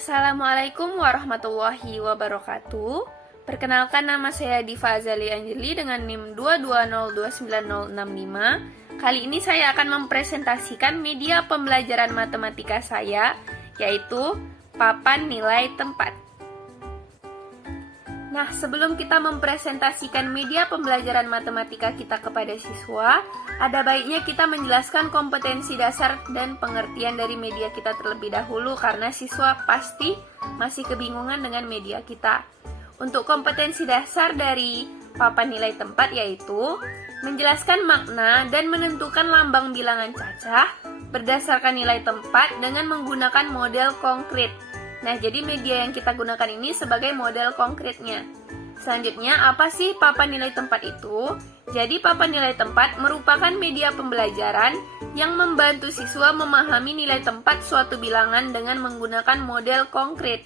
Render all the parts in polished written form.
Assalamualaikum warahmatullahi wabarakatuh. Perkenalkan, nama saya Diva Azali Anjeli dengan NIM 220290065. Kali ini saya akan mempresentasikan media pembelajaran matematika saya, yaitu papan nilai tempat. Nah, sebelum kita mempresentasikan media pembelajaran matematika kita kepada siswa, ada baiknya kita menjelaskan kompetensi dasar dan pengertian dari media kita terlebih dahulu, karena siswa pasti masih kebingungan dengan media kita. Untuk kompetensi dasar dari papan nilai tempat yaitu menjelaskan makna dan menentukan lambang bilangan cacah berdasarkan nilai tempat dengan menggunakan model konkret. Nah, jadi media yang kita gunakan ini sebagai model konkretnya. Selanjutnya, apa sih papan nilai tempat itu? Jadi, papan nilai tempat merupakan media pembelajaran yang membantu siswa memahami nilai tempat suatu bilangan dengan menggunakan model konkret.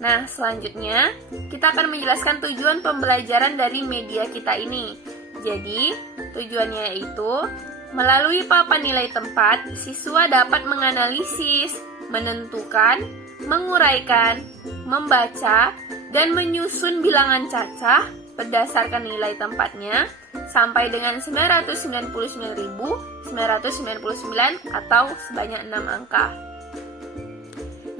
Nah, selanjutnya, kita akan menjelaskan tujuan pembelajaran dari media kita ini. Jadi, tujuannya yaitu, melalui papan nilai tempat, siswa dapat menganalisis, menentukan, menguraikan, membaca, dan menyusun bilangan cacah berdasarkan nilai tempatnya sampai dengan 999.999 atau sebanyak 6 angka.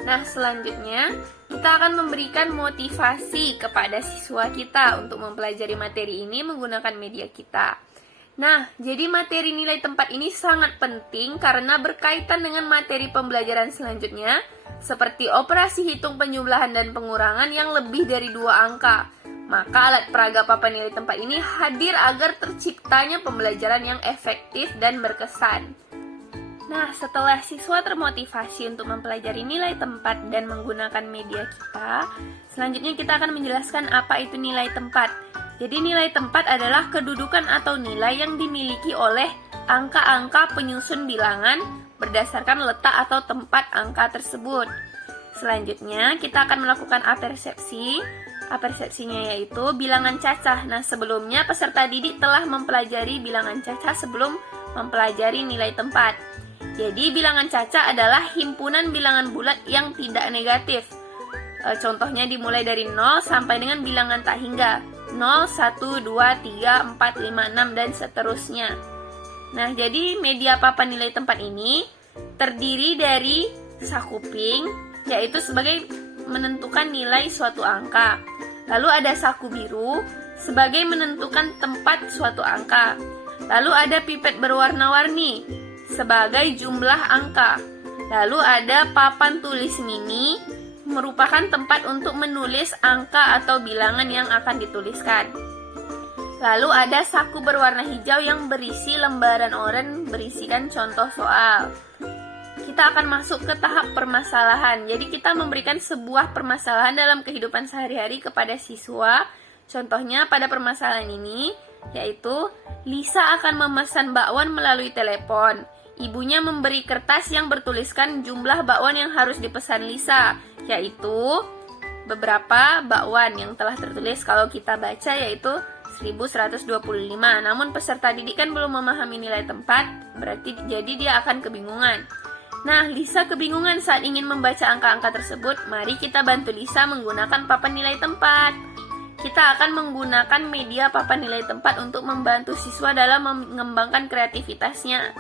Nah, selanjutnya kita akan memberikan motivasi kepada siswa kita untuk mempelajari materi ini menggunakan media kita. Nah, jadi materi nilai tempat ini sangat penting karena berkaitan dengan materi pembelajaran selanjutnya, seperti operasi hitung penjumlahan dan pengurangan yang lebih dari 2 angka. Maka alat peraga papan nilai tempat ini hadir agar terciptanya pembelajaran yang efektif dan berkesan. Nah, setelah siswa termotivasi untuk mempelajari nilai tempat dan menggunakan media kita, selanjutnya kita akan menjelaskan apa itu nilai tempat. Jadi nilai tempat adalah kedudukan atau nilai yang dimiliki oleh angka-angka penyusun bilangan berdasarkan letak atau tempat angka tersebut. Selanjutnya, kita akan melakukan apersepsi. Apersepsinya yaitu bilangan cacah. Nah, sebelumnya peserta didik telah mempelajari bilangan cacah sebelum mempelajari nilai tempat. Jadi, bilangan cacah adalah himpunan bilangan bulat yang tidak negatif. Contohnya dimulai dari 0 sampai dengan bilangan tak hingga. 0, 1, 2, 3, 4, 5, 6, dan seterusnya. Nah, jadi media papan nilai tempat ini terdiri dari sakuping, yaitu sebagai menentukan nilai suatu angka. Lalu ada saku biru sebagai menentukan tempat suatu angka. Lalu ada pipet berwarna-warni sebagai jumlah angka. Lalu ada papan tulis mini merupakan tempat untuk menulis angka atau bilangan yang akan dituliskan. Lalu ada saku berwarna hijau yang berisi lembaran oranye berisikan contoh soal. Kita akan masuk ke tahap permasalahan. Jadi kita memberikan sebuah permasalahan dalam kehidupan sehari-hari kepada siswa. Contohnya pada permasalahan ini, yaitu Lisa akan memesan bakwan melalui telepon. Ibunya memberi kertas yang bertuliskan jumlah bakwan yang harus dipesan Lisa, yaitu beberapa bakwan yang telah tertulis kalau kita baca yaitu 1125. Namun peserta didik kan belum memahami nilai tempat, berarti jadi dia akan kebingungan. Nah, Lisa kebingungan saat ingin membaca angka-angka tersebut. Mari kita bantu Lisa menggunakan papan nilai tempat. Kita akan menggunakan media papan nilai tempat untuk membantu siswa dalam mengembangkan kreativitasnya.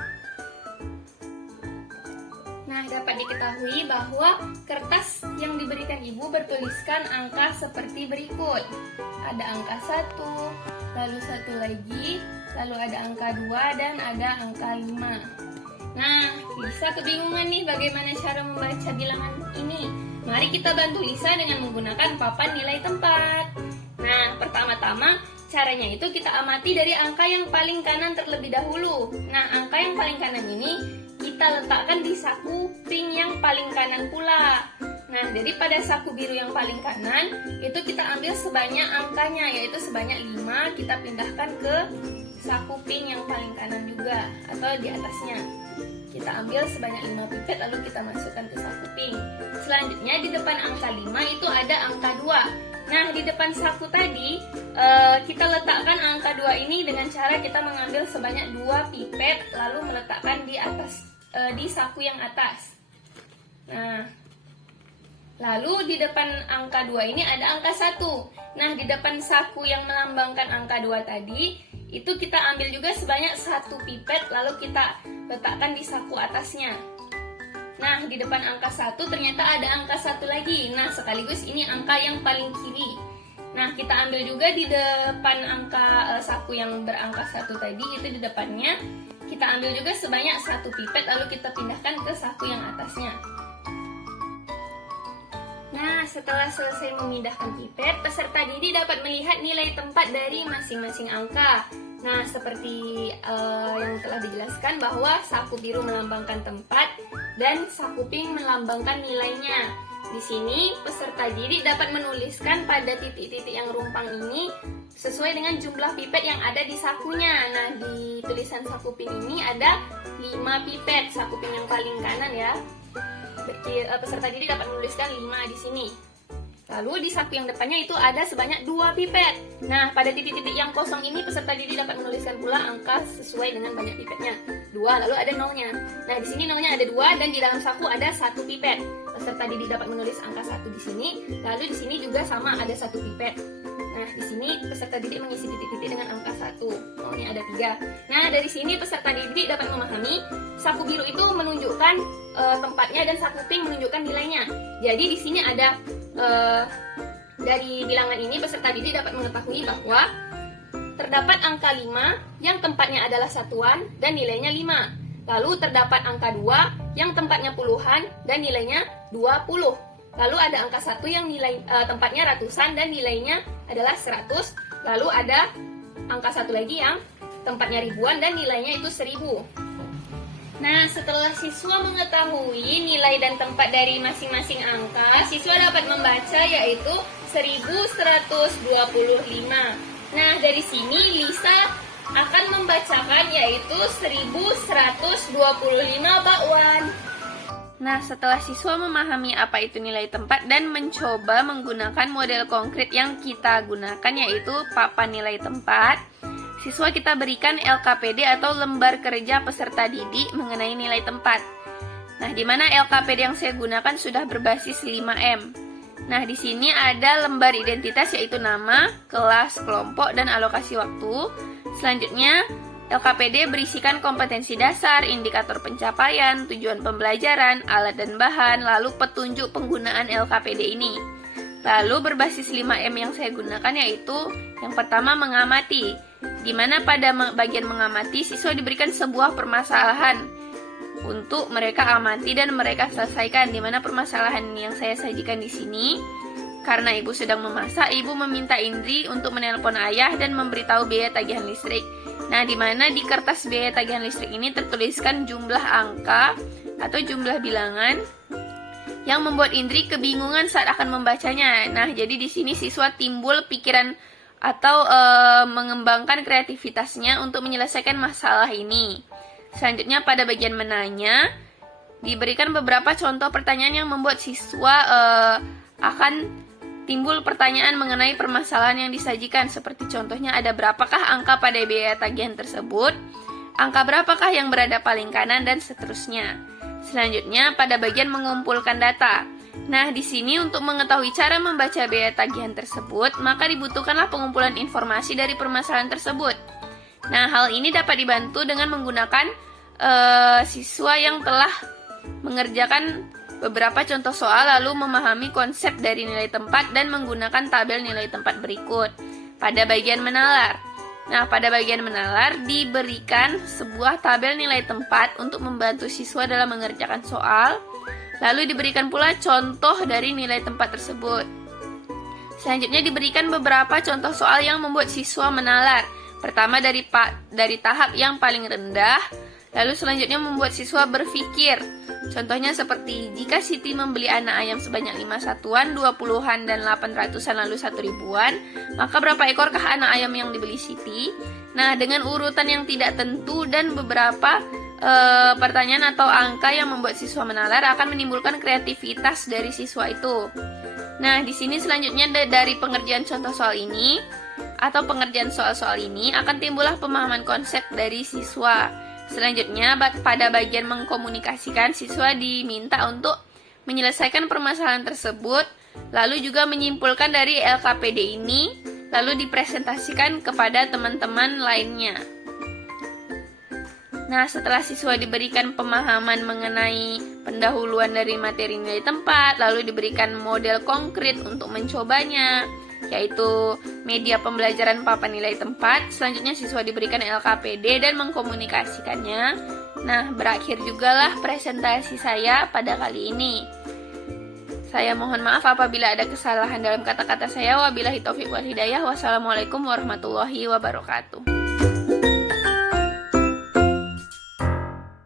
Nah, dapat diketahui bahwa kertas yang diberikan ibu bertuliskan angka seperti berikut. Ada angka 1, lalu 1 lagi, lalu ada angka 2, dan ada angka 5. Nah, Lisa kebingungan nih bagaimana cara membaca bilangan ini. Mari kita bantu Lisa dengan menggunakan papan nilai tempat. Nah, pertama-tama caranya itu kita amati dari angka yang paling kanan terlebih dahulu. Nah, angka yang paling kanan ini kita letakkan di saku pink yang paling kanan pula. Nah, jadi pada saku biru yang paling kanan, itu kita ambil sebanyak angkanya, yaitu sebanyak 5, kita pindahkan ke saku pink yang paling kanan juga, atau di atasnya. Kita ambil sebanyak 5 pipet, lalu kita masukkan ke saku pink. Selanjutnya, di depan angka 5 itu ada angka 2. Nah, di depan saku tadi, kita letakkan angka 2 ini dengan cara kita mengambil sebanyak 2 pipet, lalu meletakkan di atas di saku yang atas. Nah, Lalu di depan angka 2 ini ada angka 1. Nah, di depan saku yang melambangkan angka 2 tadi, itu kita ambil juga sebanyak 1 pipet, lalu kita letakkan di saku atasnya. Nah, di depan angka 1 ternyata ada angka 1 lagi. Nah, sekaligus ini angka yang paling kiri. Nah, kita ambil juga di depan angka saku yang berangka 1 tadi, itu di depannya. Kita ambil juga sebanyak 1 pipet, lalu kita pindahkan ke saku yang atasnya. Nah, setelah selesai memindahkan pipet, peserta didik dapat melihat nilai tempat dari masing-masing angka. Nah, seperti yang telah dijelaskan bahwa saku biru melambangkan tempat dan saku pink melambangkan nilainya. Di sini, peserta didik dapat menuliskan pada titik-titik yang rumpang ini sesuai dengan jumlah pipet yang ada di sakunya. Nah, di tulisan saku pink ini ada 5 pipet, saku pink yang paling kanan ya. Peserta didik dapat menuliskan 5 di sini. Lalu di saku yang depannya itu ada sebanyak 2 pipet. Nah, pada titik-titik yang kosong ini peserta didik dapat menuliskan pula angka sesuai dengan banyak pipetnya. 2, lalu ada nolnya. Nah, di sini nolnya ada 2 dan di dalam saku ada 1 pipet. Peserta didik dapat menulis angka 1 di sini, lalu di sini juga sama ada 1 pipet. Nah, di sini peserta didik mengisi titik-titik dengan angka 1. Nolnya ada 3. Nah, dari sini peserta didik dapat memahami saku biru itu menunjukkan tempatnya dan saku pink menunjukkan nilainya. Jadi di sini ada dari bilangan ini peserta didik dapat mengetahui bahwa terdapat angka 5 yang tempatnya adalah satuan dan nilainya 5. Lalu terdapat angka 2 yang tempatnya puluhan dan nilainya 20. Lalu ada angka 1 yang nilai tempatnya ratusan dan nilainya adalah 100. Lalu ada angka 1 lagi yang tempatnya ribuan dan nilainya itu 1000. Nah, setelah siswa mengetahui nilai dan tempat dari masing-masing angka, siswa dapat membaca yaitu 1125. Nah, dari sini Lisa akan membacakan yaitu 1125 bakwan. Nah, setelah siswa memahami apa itu nilai tempat dan mencoba menggunakan model konkret yang kita gunakan yaitu papan nilai tempat, siswa kita berikan LKPD atau lembar kerja peserta didik mengenai nilai tempat. Nah, di mana LKPD yang saya gunakan sudah berbasis 5M. Nah, di sini ada lembar identitas yaitu nama, kelas, kelompok, dan alokasi waktu. Selanjutnya, LKPD berisikan kompetensi dasar, indikator pencapaian, tujuan pembelajaran, alat dan bahan, lalu petunjuk penggunaan LKPD ini. Lalu berbasis 5M yang saya gunakan yaitu yang pertama mengamati, di mana pada bagian mengamati siswa diberikan sebuah permasalahan untuk mereka amati dan mereka selesaikan. Di mana permasalahan yang saya sajikan di sini, karena ibu sedang memasak, ibu meminta Indri untuk menelpon ayah dan memberitahu biaya tagihan listrik. Nah, di mana di kertas biaya tagihan listrik ini tertuliskan jumlah angka atau jumlah bilangan yang membuat Indri kebingungan saat akan membacanya. Nah, jadi di sini siswa timbul pikiran atau mengembangkan kreativitasnya untuk menyelesaikan masalah ini. Selanjutnya pada bagian menanya, diberikan beberapa contoh pertanyaan yang membuat siswa akan timbul pertanyaan mengenai permasalahan yang disajikan. Seperti contohnya ada berapakah angka pada biaya tagihan tersebut, angka berapakah yang berada paling kanan, dan seterusnya. Selanjutnya pada bagian mengumpulkan data. Nah, di sini untuk mengetahui cara membaca biaya tagihan tersebut, maka dibutuhkanlah pengumpulan informasi dari permasalahan tersebut. Nah, hal ini dapat dibantu dengan menggunakan siswa yang telah mengerjakan beberapa contoh soal lalu memahami konsep dari nilai tempat dan menggunakan tabel nilai tempat berikut. Pada bagian menalar. Nah, pada bagian menalar diberikan sebuah tabel nilai tempat untuk membantu siswa dalam mengerjakan soal. Lalu diberikan pula contoh dari nilai tempat tersebut. Selanjutnya diberikan beberapa contoh soal yang membuat siswa menalar. Pertama dari tahap yang paling rendah, lalu selanjutnya membuat siswa berpikir. Contohnya seperti jika Siti membeli anak ayam sebanyak 5 satuan, 20-an dan 800-an lalu 1 ribuan, maka berapa ekorkah anak ayam yang dibeli Siti? Nah, dengan urutan yang tidak tentu dan beberapa pertanyaan atau angka yang membuat siswa menalar akan menimbulkan kreativitas dari siswa itu. Nah, di sini selanjutnya dari pengerjaan contoh soal ini atau pengerjaan soal-soal ini akan timbullah pemahaman konsep dari siswa. Selanjutnya pada bagian mengkomunikasikan, siswa diminta untuk menyelesaikan permasalahan tersebut, lalu juga menyimpulkan dari LKPD ini, lalu dipresentasikan kepada teman-teman lainnya. Nah, setelah siswa diberikan pemahaman mengenai pendahuluan dari materi nilai tempat, lalu diberikan model konkret untuk mencobanya, yaitu media pembelajaran papan nilai tempat. Selanjutnya siswa diberikan LKPD dan mengkomunikasikannya. Nah, berakhir jugalah presentasi saya pada kali ini. Saya mohon maaf apabila ada kesalahan dalam kata-kata saya. Wabillahi taufiq wal hidayah. Wassalamualaikum warahmatullahi wabarakatuh.